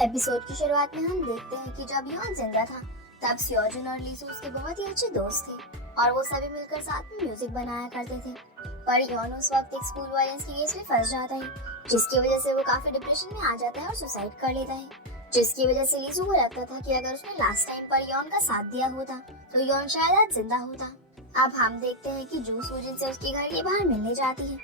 Episode की शुरुआत में हम देखते हैं कि जब योन जिंदा था तब सियोजुन और लीसू उसके बहुत ही अच्छे दोस्त थे और वो सभी मिलकर साथ में म्यूजिक बनाया करते थे। पर योन उस वक्त एक स्कूल वायलेंस की केस में फंस जाता है, जिसकी वजह से वो काफी डिप्रेशन में आ जाता है और सुसाइड कर लेता है। जिसकी वजह से लीसू को लगता था कि अगर उसने लास्ट टाइम पर योन का साथ दिया होता तो योन शायद आज जिंदा होता। अब हम देखते हैं कि जू सूजिन से उसके घर के बाहर मिलने जाती है,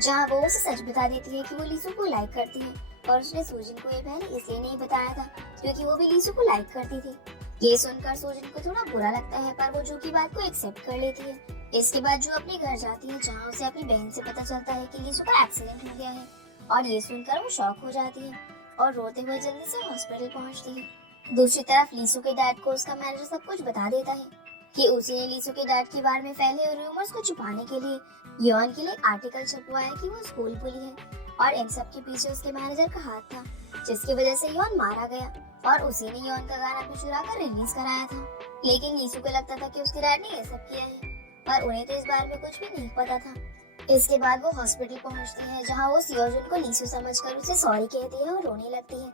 जहाँ वो उसे सच बता देती है कि वो लीसू को लाइक करती है और उसने सूजिन को ये पहले इसलिए नहीं बताया था क्योंकि वो भी लीसू को लाइक करती थी। ये सुनकर सूजिन को थोड़ा बुरा लगता है पर वो जू की बात को एक्सेप्ट कर लेती है। इसके बाद जू अपने घर जाती है, जहाँ उसे अपनी बहन से पता चलता है कि लीसू का एक्सीडेंट हो गया है और ये सुनकर वो शॉक हो जाती है और रोते हुए जल्दी से हॉस्पिटल पहुंचती है। दूसरी तरफ लीसू के डैड को उसका मैनेजर सब कुछ बता देता है कि उसी ने लीसू के डैड के बारे में फैले हुए रूमर्स को छुपाने के लिए योन के लिए एक आर्टिकल छपवाया कि वो स्कूल बुली है और इन सब के पीछे उसके मैनेजर का हाथ था, जिसकी वजह से योन मारा गया और उसी ने योन का गाना भी चुरा कर रिलीज कराया था। लेकिन लीसू को लगता था कि उसके डैड ने ये सब किया है, पर उन्हें तो इस बारे में कुछ भी नहीं पता था। इसके बाद वो हॉस्पिटल पहुंचती है, जहां वो सियोजुन को लीसू समझकर उसे सॉरी कहती है और रोने लगती है।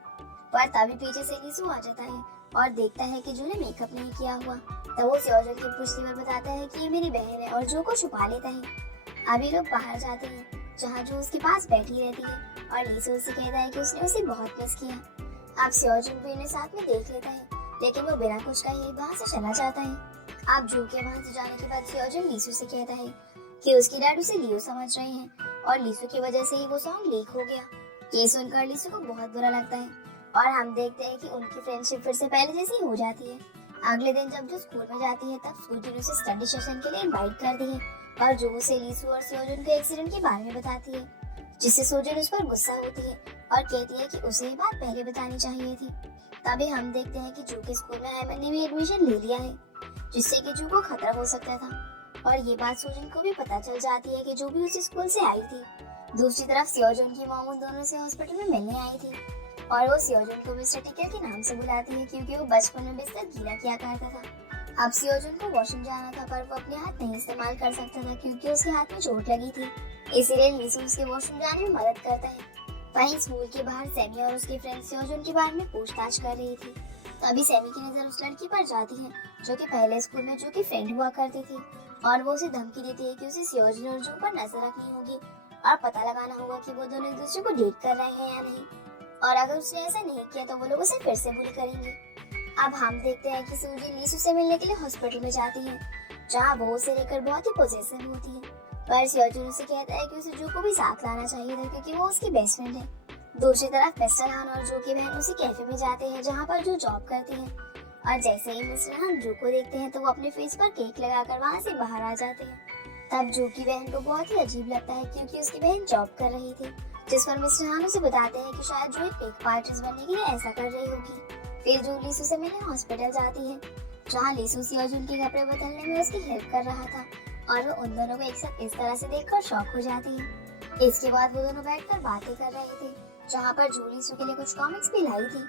पर तभी पीछे से लीसू आ जाता है और देखता है कि जू ने मेकअप नहीं किया हुआ। तब वो सियोजुन की पुष्टि पर बताता है कि ये मेरी बहन है और जू को छुपा लेता है। अभी लोग बाहर जाते हैं, जहाँ जू उसके पास बैठी रहती है और लीसू उससे कहता है कि उसने उसे बहुत मिस किया। अब सियोजुन भी उन्हें साथ में देख लेता है, लेकिन वो बिना कुछ कहे वहाँ से चला जाता है। अब जू के वहाँ से जाने के बाद सियोजुन लीसू से कहता है कि उसकी डैड उसे लियो समझ रहे हैं और लीसू की वजह से ही वो सॉन्ग लीक हो गया। ये सुनकर लीसू को बहुत बुरा लगता है और हम देखते हैं कि उनकी फ्रेंडशिप फिर से पहले जैसी हो जाती है। अगले दिन जब जो स्कूल में जाती है तब सूजिन उसे स्टडी सेशन के लिए इनवाइट करती है और जो उसे लीसू और सियोजुन के एक्सीडेंट के बारे में बताती है, जिससे सूजिन उस पर गुस्सा होती है और कहती है कि उसे ये बात पहले बतानी चाहिए थी। तभी हम देखते हैं कि जू के स्कूल में हायमन ने भी एडमिशन ले लिया है, जिससे कि जू को खतरा हो सकता था और ये बात सूजिन को भी पता चल जाती है कि जो भी उस स्कूल से आई थी। दूसरी तरफ सियोजुन की मॉम उन दोनों से हॉस्पिटल में मिलने आई थी और वो सियोजुन को मिस्टर टिकर के नाम से बुलाती है क्योंकि वो बचपन में बिस्तर गीला किया करता था। अब सियोजुन को वॉशरूम जाना था पर वो अपने हाथ नहीं इस्तेमाल कर सकता था क्योंकि उसके हाथ में चोट लगी थी, इसीलिए लीसू उसके वॉशरूम जाने में मदद करता है। वहीं स्कूल के बाहर सैमी और उसके फ्रेंड सियोजुन के बारे में पूछताछ कर रही थी। तभी सैमी की नजर उस लड़की पर जाती है जो कि पहले स्कूल में जू की फ्रेंड हुआ करती थी और वो उसे धमकी देती है कि उसे सियोजुन और जू पर नजर रखनी होगी और पता लगाना होगा कि वो दोनों एक दूसरे को डेट कर रहे हैं या नहीं, और अगर उसने ऐसा नहीं किया तो वो लोग उसे फिर से बुली करेंगे। अब हम देखते हैं कि सूजी लीसू से मिलने के लिए हॉस्पिटल में जाती है, जहाँ वो उसे लेकर बहुत ही पॉजिटिव होती है। पर सियोजुन उसे कहता है कि उसे जू को भी साथ लाना चाहिए था क्योंकि वो उसकी बेस्ट फ्रेंड है। दूसरी तरफ मिस्टर हान और जू की बहन उसी कैफे में जाते हैं जहाँ पर जू जॉब करती है और जैसे ही मिस्टर हान जू को देखते हैं तो वो अपने फेस पर केक लगाकर वहाँ से बाहर आ जाते हैं। तब जू की बहन को बहुत ही अजीब लगता है क्योंकि उसकी बहन जॉब कर रही थी, जिस पर मिस्टर हान उसे बताते हैं कि शायद जो एक मेकअप आर्टिस्ट बनने के लिए ऐसा कर रही होगी। फिर जो लीसू से मिलने हॉस्पिटल जाती है, जहाँ लीसू सियोजुन के कपड़े बदलने में उसकी हेल्प कर रहा था और वो उन दोनों को एक साथ इस तरह से देखकर शॉक हो जाती है। इसके बाद वो दोनों बैठकर बातें कर रहे थे, जहाँ पर जू लीसू के लिए कुछ कॉमिक्स भी लाई थी।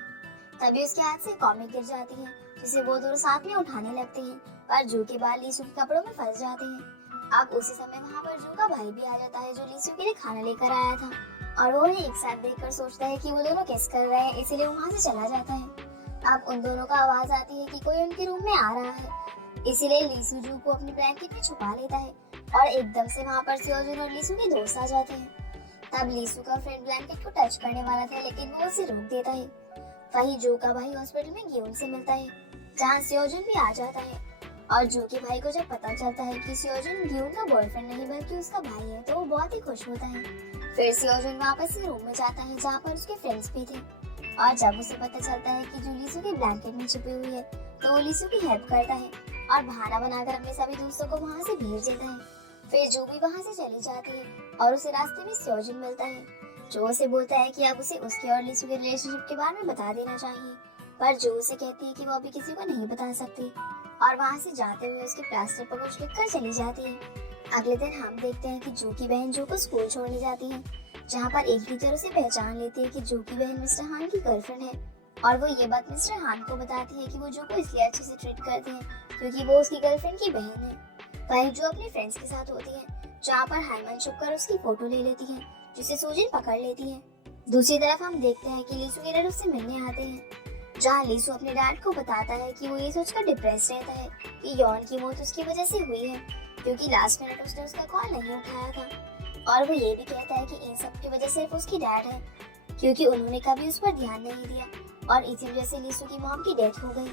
तभी उसके हाथ से कॉमिक गिर जाती है, जिसे वो दोनों साथ में उठाने लगते हैं, पर जू के बाल लीसू के कपड़ों में फंस जाते हैं। अब उसी समय वहाँ पर जू का भाई भी आ जाता है जो लीसू के लिए खाना लेकर आया था और वो उन्हें एक साथ देखकर सोचता है कि वो दोनों किस कर रहे हैं, इसीलिए वहाँ से चला जाता है। अब उन दोनों का आवाज आती है कि कोई उनके रूम में आ रहा है, इसीलिए लीसू जू को अपनी ब्लैंकेट में छुपा लेता है और एकदम से वहाँ पर सियोजुन और लीसू के दोस्त आ जाते हैं। तब लीसू का फ्रेंड ब्लैंकेट को टच करने वाला था लेकिन वो उसे रोक देता है। वहीं जू का भाई हॉस्पिटल में गियोन से मिलता है, जहाँ सियोजुन भी आ जाता है और जू के भाई को जब पता चलता है कि सियोजुन गियोन का बॉयफ्रेंड नहीं बल्कि उसका भाई है तो वो बहुत ही खुश होता है। फिर सियोजुन वापस से रूम में जाता है जहाँ पर उसके फ्रेंड्स भी थे और जब उसे पता चलता है कि जू लीसू के ब्लैंकेट में छुपी हुई है तो वो लीसू की हेल्प करता है और बहाना बनाकर अपने सभी दोस्तों को वहाँ से भेज देता है। फिर जू भी वहाँ से चली जाती है और उसे रास्ते में सियोजुन मिलता है, जो उसे बोलता है कि अब उसे उसके और लीसू के रिलेशनशिप के बारे में बता देना चाहिए, पर जो उसे कहती है कि वो अभी किसी को नहीं बता सकती और वहाँ से जाते हुए उसके प्लास्टर पर कुछ लिखकर चली जाती है। अगले दिन हम देखते हैं कि जू की बहन जू को स्कूल छोड़ने जाती है, जहाँ पर एक टीचर उसे पहचान लेती है कि जू की बहन मिस्टर हान की गर्लफ्रेंड है और वो ये बात मिस्टर हान को बताती है कि वो जू को इसलिए अच्छे से ट्रीट करते हैं क्योंकि वो उसकी गर्लफ्रेंड की बहन है। वहीं जो अपने फ्रेंड्स के साथ होती है, जहाँ पर हायमन छुपकर उसकी फोटो ले लेती है, जिसे सूजिन पकड़ लेती है। दूसरी तरफ हम देखते हैं कि लीसू के डैड उससे मिलने आते हैं, जहाँ लीसू अपने डैड को बताता है कि वो ये सोचकर डिप्रेस रहता है कि यॉन की मौत उसकी वजह से हुई है, क्योंकि लास्ट मिनट उसने उसका कॉल नहीं उठाया था। और वो ये भी कहता है कि इन सब की वजह सिर्फ उसकी डैड है, क्योंकि उन्होंने कभी उस पर ध्यान नहीं दिया और इसी वजह से लीसू की मॉम की डेथ हो गई।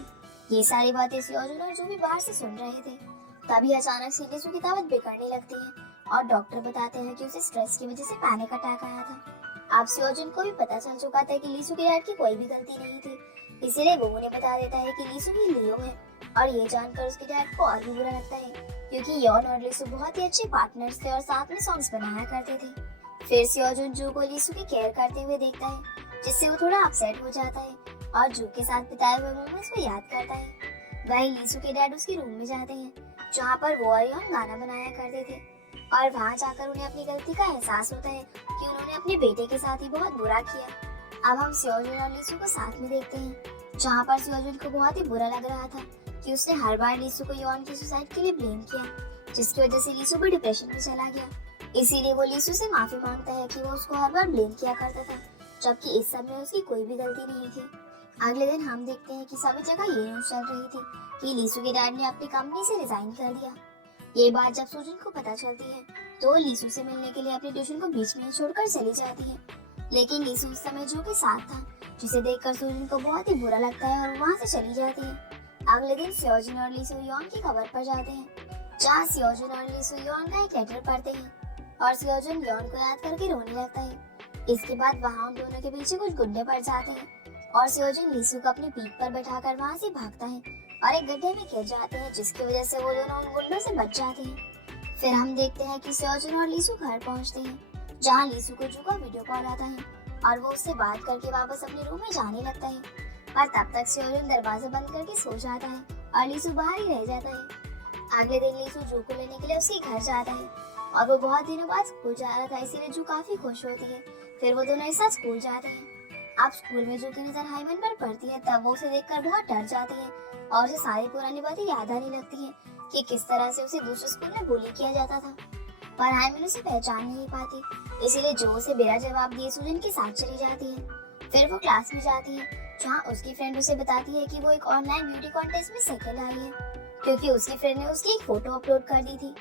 ये सारी बातें सियोजुन और जो भी बाहर से सुन रहे थे। तभी अचानक से लीसू की तबीयत बिगड़ने लगती है और डॉक्टर बताते हैं कि उसे स्ट्रेस की वजह से पैनिक अटैक आया था। अब सियोजुन को भी पता चल चुका था कि लीसू के डैड की कोई भी गलती नहीं थी, इसीलिए वो उन्हें बता देता है कि लीसू ही लियो है। और ये जानकर उसके डैड को और भी बुरा लगता है, क्योंकि यॉन और लीसू बहुत ही अच्छे पार्टनर्स थे और साथ में सॉन्ग्स बनाया करते थे। फिर सियोजुन जू को लीसू की केयर करते हुए देखता है, जिससे वो थोड़ा अपसेट हो जाता है और जू के साथ बिताए हुए मोमेंट्स को याद करता है। वहीं लीसू के डैड उसके रूम में जाते हैं, जहाँ पर वो और यॉन गाना बनाया करते थे, और वहाँ जाकर उन्हें अपनी गलती का एहसास होता है कि उन्होंने अपने बेटे के साथ ही बहुत बुरा किया। अब हम सियोजुन और लीसू को साथ में देखते हैं, जहाँ पर सियोजुन को बहुत ही बुरा लग रहा था कि उसने हर बार लीसू को यॉन की सुसाइड के लिए ब्लेम किया, जिसकी वजह से लीसू भी डिप्रेशन में चला गया। इसीलिए वो लीसू से माफी मांगता है कि वो उसको हर बार ब्लेम किया करता था, जबकि इस सब में उसकी कोई भी गलती नहीं थी। अगले दिन हम देखते हैं कि सभी जगह ये न्यूज़ चल रही थी कि लीसू के डैड ने अपनी कंपनी से रिजाइन कर दिया। ये बात जब सुजुन को पता चलती है तो लीसू से मिलने के लिए अपनी ट्यूशन को बीच में ही छोड़कर चली जाती है, लेकिन लीसू उस समय जो के साथ था, जिसे देखकर सुजुन को बहुत ही बुरा लगता है और वहाँ से चली जाती है। अगले दिन सियोजुन और लीसू यॉन की खबर पर जाते हैं, जहाँ सियोजुन और लीसू यॉन का एक लेटर पढ़ते हैं और सियोजुन यॉन को याद करके रोने लगता है। इसके बाद वहाँ उन दोनों के पीछे कुछ गुंडे पड़ जाते हैं और सियोजुन लीसू को अपनी पीठ पर बैठाकर वहाँ से भागता है और एक गड्ढे में गिर जाते हैं, जिसकी वजह से वो दोनों उन गुंडों से बच जाते हैं। फिर हम देखते हैं कि सियोजुन और लीसू घर पहुँचते हैं, जहाँ लीसू को जू का वीडियो कॉल आता है और वो उससे बात करके वापस अपने रूम में जाने लगता है, पर तब तक सियोजुन दरवाजा बंद करके सो जाता है और लीसू बाहर ही रह जाता है। अगले दिन लीसू जू को लेने के लिए उसके घर जाता है और वो बहुत दिनों बाद स्कूल जा रहा था, इसीलिए जू काफी खुश होती है। फिर वो दोनों एक साथ स्कूल जाते हैं। अब स्कूल में जू की नजर हाइमन पर पड़ती है, तब वो उसे देखकर बहुत डर जाती है और उसे सारी पुरानी बातें याद आने लगती है कि किस तरह से उसे दूसरे स्कूल में बुली किया जाता था, पर हाइमन उसे पहचान नहीं पाती, इसीलिए जो उसे बिना जवाब दिए सुजन के साथ चली जाती है। फिर वो क्लास में जाती है, जहाँ उसकी फ्रेंड उसे बताती है कि वो एक ऑनलाइन ब्यूटी कॉन्टेस्ट में सेकंड आई है, क्योंकि उसकी फ्रेंड ने उसकी एक फोटो अपलोड कर दी थी।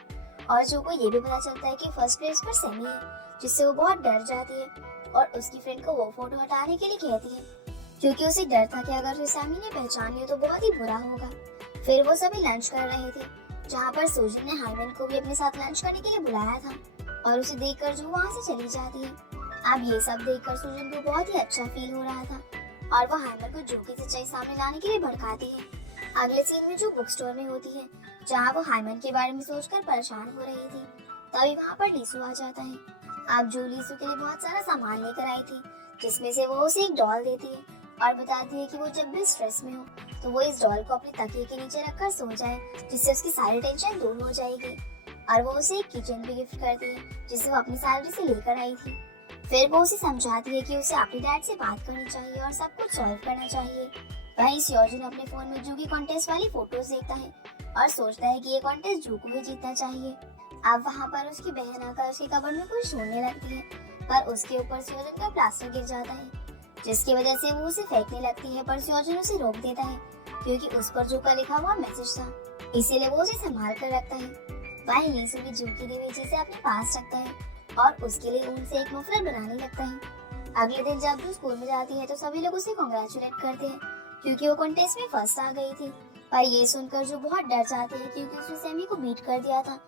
और जो को ये भी पता चलता है कि फर्स्ट प्लेस पर सैमी है, जिससे वो बहुत डर जाती है और उसकी फ्रेंड को वो फोटो हटाने के लिए कहती है, क्योंकि उसे डर था कि अगर उसे सैमी ने पहचान लिया तो बहुत ही बुरा होगा। फिर वो सभी लंच कर रहे थे, जहाँ पर सुजन ने हाइमन को भी अपने साथ लंच करने के लिए बुलाया था और उसे देखकर जो वहाँ से चली जाती है। अब ये सब देखकर सुजन को बहुत ही अच्छा फील हो रहा था और वो हाइमन को जो की सच्चाई सामने लाने के लिए भड़काती है। अगले सीन में जो बुक स्टोर में होती है, जहाँ वो हाइमन के बारे में सोचकर परेशान हो रही थी, तभी वहाँ पर लीसू आ जाता है। अब जो लीसू के लिए बहुत सारा सामान लेकर आई थी, जिसमें से वो उसे एक डॉल देती है और बताती है कि वो जब भी स्ट्रेस में हो तो वो इस डॉल को अपने तकिए के नीचे रखकर सो जाए, जिससे उसकी सारी टेंशन दूर हो जाएगी। और वो उसे एक किचन भी गिफ्ट करती है, जिसे वो अपनी सैलरी से लेकर आई थी। फिर वो उसे समझाती है कि उसे अपने डैड से बात करनी चाहिए और सब कुछ सॉल्व करना चाहिए। वहीं सियोजुन अपने फोन में जू की कॉन्टेस्ट वाली फोटोज देखता है और सोचता है कि ये कॉन्टेस्ट जू को ही जीतना चाहिए। अब वहाँ पर उसकी बहन आकर उसके कबर्ड में कुछ ढूंढने लगती है, पर उसके ऊपर सियोजुन का प्लास्टर गिर जाता है, जिसकी वजह से वो उसे फेंकने लगती है, पर सियोजुन उसे रोक देता है, क्योंकि उस पर जू का लिखा हुआ मैसेज था, इसीलिए वो उसे संभाल कर रखता है। वहीं लीसू भी जू की दी हुई चीजें अपने पास रखता है और उसके लिए ऊन से एक मफलर बनाने लगता है। अगले दिन जब जू स्कूल में जाती है तो सभी लोग उसे कांग्रेचुलेट करते हैं, क्योंकि वो कॉन्टेस्ट में फर्स्ट आ गई थी। पर ये सुनकर जो बहुत डर जाती है, क्योंकि उसने सैमी को बीट कर दिया था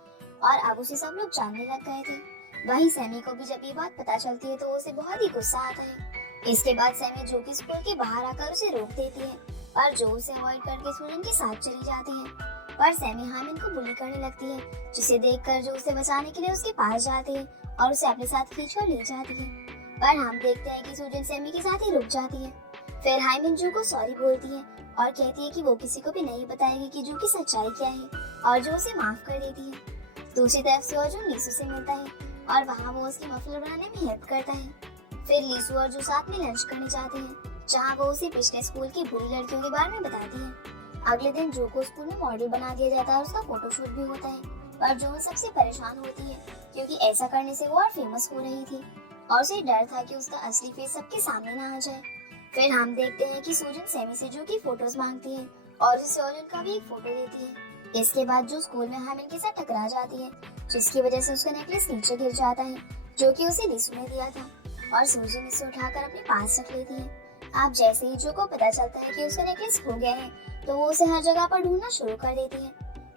और अब उसे सब लोग जानने लग गए थे। वहीं सैमी को भी जब ये बात पता चलती है तो उसे बहुत ही गुस्सा आता है। इसके बाद सैमी जो की स्कूल के बाहर आकर उसे रोक देती है और जो उसे अवॉइड करके सुजन के साथ चली जाती है। पर सैमी हामिन को बुली करने लगती है, जिसे देखकर जो उसे बचाने के लिए उसके पास जाती है और उसे अपने साथ खींचकर ले जाती है। पर हम देखते हैं कि सुजन सैमी के साथ ही रुक जाती है। फिर हाइमिन जू को सॉरी बोलती है और कहती है कि वो किसी को भी नहीं बताएगी कि जू की सच्चाई क्या है, और जो उसे माफ कर देती है। दूसरी तरफ सियोजुन लीसू से मिलता है और वहाँ वो उसकी मफलर बनाने में हेल्प करता है। फिर लीसू और जू साथ में लंच करने जाते हैं, जहाँ वो उसे पिछले स्कूल की बुरी लड़कियों के बारे में बताती है। अगले दिन जो को स्कूल में मॉडल बना दिया जाता है और उसका फोटोशूट भी होता है, पर जो सबसे परेशान होती है, क्योंकि ऐसा करने से वो और फेमस हो रही थी और उसे डर था कि उसका असली फेस सबके सामने ना आ जाए। फिर हम देखते हैं कि सूजन सैमी से जो की फोटोज मांगती है और उसे सोजन का भी एक फोटो देती है। इसके बाद जो स्कूल में हामिद के साथ टकरा जाती है, जिसकी वजह से उसका नेकलेस नीचे गिर जाता है जो कि उसे लीसू ने दिया था, और सूजन इसे उठाकर अपने पास रख लेती है। अब जैसे ही जो को पता चलता है कि उसका नेकलेस खो गया है, तो वो उसे हर जगह पर ढूंढना शुरू कर देती है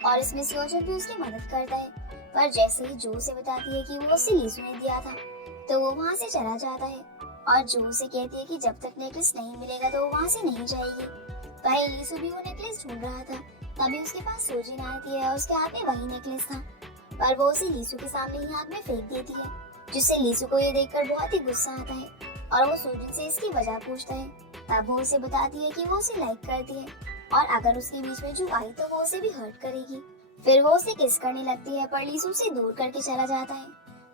और इसमें सूजन भी उसकी मदद करता है। पर जैसे ही जो उसे बताती है कि वो उसे लीसू ने दिया था, तो वो वहाँ से चला जाता है और जो उसे कहती है कि जब तक नेकलेस नहीं मिलेगा तो वो वहाँ से नहीं जाएगी। भाई लीसू भी वो नेकलेस ढूंढ रहा था, तभी उसके पास सूजन आती है और उसके हाथ में वही नेकलेस था, पर वो उसे लीसू के सामने ही हाथ में फेंक देती है, जिससे लीसू को ये देखकर बहुत ही गुस्सा आता है और वो सूजन से इसकी वजह पूछता है। तब वो उसे बताती है कि वो उसे लाइक करती है और अगर उसके बीच में जो आई तो वो उसे भी हर्ट करेगी। फिर वो उसे किस करने लगती है, पर लीसू उसे दूर करके चला जाता है।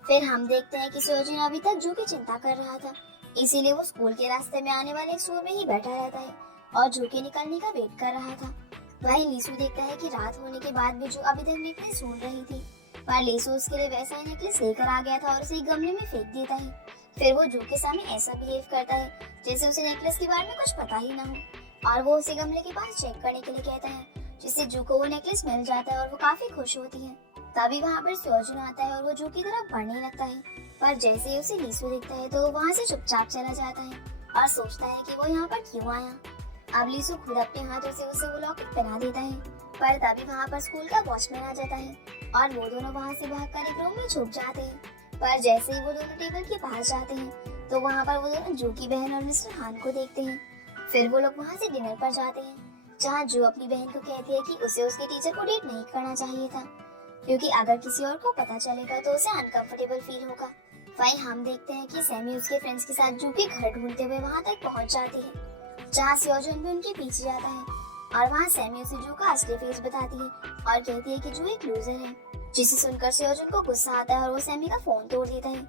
फिर हम देखते हैं कि सूजन अभी तक जो की चिंता कर रहा था, इसीलिए वो स्कूल के रास्ते में आने वाले स्टोर में ही बैठा रहता है और जो के निकलने का वेट कर रहा था। वहीं लीसू देखता है कि रात होने के बाद भी जो अभी तक नेकलेस ढूंढ रही थी, पर लीसू उसके लिए वैसा ही नेकलेस लेकर आ गया था और उसे एक गमले में फेंक देता है। फिर वो जो के सामने ऐसा बिहेव करता है जैसे उसे नेकलेस के बारे में कुछ पता ही ना हो, और वो उसे गमले के पास चेक करने के लिए कहता है, जिससे जो को वो नेकलेस मिल जाता है और वो काफी खुश होती है। तभी वहाँ पर सूजन आता है और वो जो की तरफ बढ़ने लगता है, पर जैसे ही उसे लीसू देखता है तो वो वहाँ से चुपचाप चला जाता है और सोचता है कि वो यहाँ पर क्यों आया। अब लीसू खुद अपने हाथों से उसे वो लॉकेट पहना देता है, पर तभी वहाँ पर स्कूल का वॉचमैन आ जाता है और वो दोनों वहाँ से भागकर एक रूम में छुप जाते हैं। पर जैसे ही वो दोनों टेबल के पास जाते हैं तो वहाँ पर वो दोनों जो की बहन और मिस्टर हान को देखते हैं। फिर वो लोग वहाँ से डिनर पर जाते हैं, जहाँ जो अपनी बहन को कहती है कि उसे उसके टीचर को डेट नहीं करना चाहिए था, क्योंकि अगर किसी और को पता चलेगा तो उसे अनकंफर्टेबल फील होगा। वहीं हम देखते हैं कि सैमी उसके फ्रेंड्स के साथ जो के घर ढूंढते हुए वहाँ तक पहुँच जाती है, जहाँ सूजन भी उनके पीछे जाता है और वहाँ सैमी उसे जो का असली फेस बताती है और कहती है कि जो एक लूजर है, जिसे सुनकर सूजन को गुस्सा आता है और वो सैमी का फोन तोड़ देता है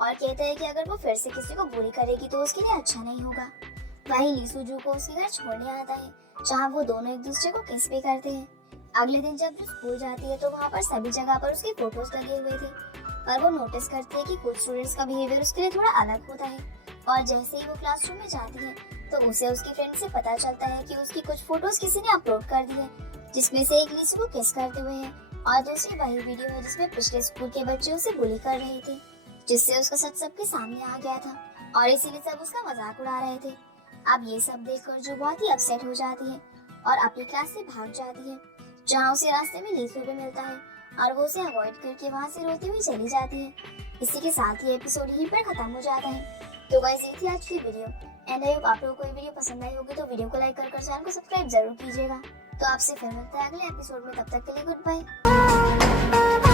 और कहता है कि अगर वो फिर से किसी को बुली करेगी तो उसके लिए अच्छा नहीं होगा। वहीं लीसू जो को उसके घर छोड़ने आता है, जहाँ वो दोनों एक दूसरे को किस भी करते हैं। अगले दिन जब जो स्कूल जाती है तो वहाँ पर सभी जगह पर उसके फोटोज लगे हुए थे, पर वो नोटिस करती है कि कुछ स्टूडेंट्स का बिहेवियर उसके लिए थोड़ा अलग होता है, और जैसे ही वो क्लासरूम में जाती है तो उसे उसकी फ्रेंड से पता चलता है कि उसकी कुछ फोटोज किसी ने अपलोड कर दी है, जिसमें से एक लीसू को किस करते हुए है और दूसरी वही वीडियो है जिसमें पिछले स्कूल के बच्चे उसे बुली कर रहे थे, जिससे उसका सच सबके सामने आ गया था और इसीलिए सब उसका मजाक उड़ा रहे थे। अब ये सब देखकर जो बहुत ही अपसेट हो जाती है और अपनी क्लास से भाग जाती है, जहाँ उसे रास्ते में लीसू भी मिलता है और वो उसे अवॉइड करके वहाँ से रोती हुई चली जाती है। इसी के साथ ही एपिसोड यहीं पर खत्म हो जाता है। तो गाइस ये थी आज की वीडियो एंड आई होप आप लोगों को ये वीडियो पसंद आई होगी, तो वीडियो को लाइक कर चैनल को सब्सक्राइब जरूर कीजिएगा। तो आपसे फिर मिलते हैं अगले एपिसोड में, तब तक के लिए गुड बाय।